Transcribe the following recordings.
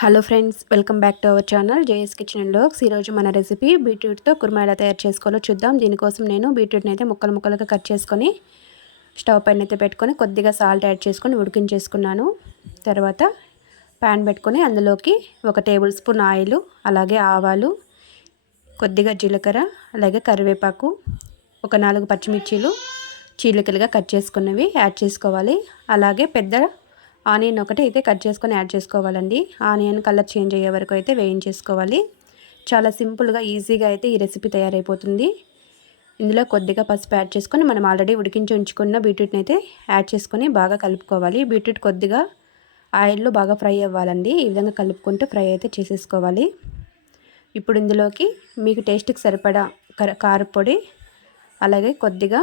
Hello friends welcome back to our channel JS kitchen and vlogs ఈరోజు మన recipe బీట్రూట్తో kurma ఎలా తయారు చేసుకోవాలో చూద్దాం. దీనికోసం నేను బీట్రూట్ని అయితే ముక్కలు ముక్కలుగా కట్ చేసుకొని స్టవ్ పైన అయితే పెట్టుకొని కొద్దిగా సాల్ట్ యాడ్ చేసుకొని ఉడికించేసుకున్నాను. తర్వాత ప్యాన్ పెట్టుకొని అందులోకి ఒక టేబుల్ స్పూన్ ఆయిల్ అలాగే ఆవాలు కొద్దిగా జీలకర్ర అలాగే కరివేపాకు ఒక నాలుగు పచ్చిమిర్చీలు చీలికలుగా కట్ చేసుకున్నవి యాడ్ చేసుకోవాలి. అలాగే పెద్ద ఆనియన్ ఒకటి అయితే కట్ చేసుకొని యాడ్ చేసుకోవాలండి. ఆనియన్ కలర్ చేంజ్ అయ్యే వరకు అయితే వేయించేసుకోవాలి. చాలా సింపుల్గా ఈజీగా అయితే ఈ రెసిపీ తయారైపోతుంది. ఇందులో కొద్దిగా పసుపు యాడ్ చేసుకొని మనం ఆల్రెడీ ఉడికించి ఉంచుకున్న బీట్రూట్ని అయితే యాడ్ చేసుకొని బాగా కలుపుకోవాలి. బీట్రూట్ కొద్దిగా ఆయిల్లో బాగా ఫ్రై అవ్వాలండి. ఈ విధంగా కలుపుకుంటూ ఫ్రై అయితే చేసేసుకోవాలి. ఇప్పుడు ఇందులోకి మీకు టేస్ట్కి సరిపడా కారపొడి అలాగే కొద్దిగా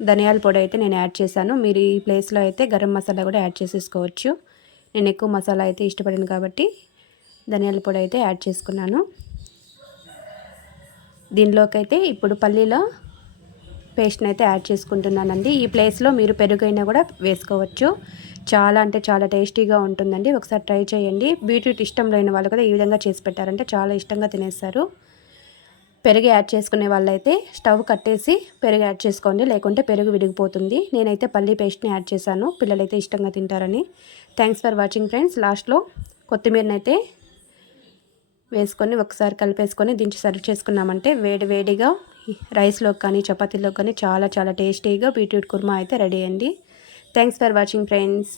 ధనియాల పొడి అయితే నేను యాడ్ చేశాను. మీరు ఈ ప్లేస్లో అయితే గరం మసాలా కూడా యాడ్ చేసేసుకోవచ్చు. నేను ఎక్కువ మసాలా అయితే ఇష్టపడాను కాబట్టి ధనియాల పొడి అయితే యాడ్ చేసుకున్నాను. దీనిలోకైతే ఇప్పుడు పల్లీలో పేస్ట్ని అయితే యాడ్ చేసుకుంటున్నానండి. ఈ ప్లేస్లో మీరు పెరుగైనా కూడా వేసుకోవచ్చు. చాలా అంటే చాలా టేస్టీగా ఉంటుందండి. ఒకసారి ట్రై చేయండి. బీట్రూట్ ఇష్టం లేని వాళ్ళు కూడా ఈ విధంగా చేసి పెట్టారంటే చాలా ఇష్టంగా తినేస్తారు. పెరుగు యాడ్ చేసుకునే వాళ్ళైతే స్టవ్ కట్టేసి పెరుగు యాడ్ చేసుకోండి. లేకుంటే పెరుగు విడిగిపోతుంది. నేనైతే పల్లీ పేస్ట్ని యాడ్ చేశాను. పిల్లలైతే ఇష్టంగా తింటారని. థ్యాంక్స్ ఫర్ వాచింగ్ ఫ్రెండ్స్ లాస్ట్లో కొత్తిమీరనైతే వేసుకొని ఒకసారి కలిపేసుకొని దించి సర్వ్ చేసుకున్నామంటే వేడి వేడిగా రైస్లో కానీ చపాతీలో కానీ చాలా చాలా టేస్టీగా బీట్రూట్ కుర్మా అయితే రెడీ అండి థ్యాంక్స్ ఫర్ వాచింగ్ ఫ్రెండ్స్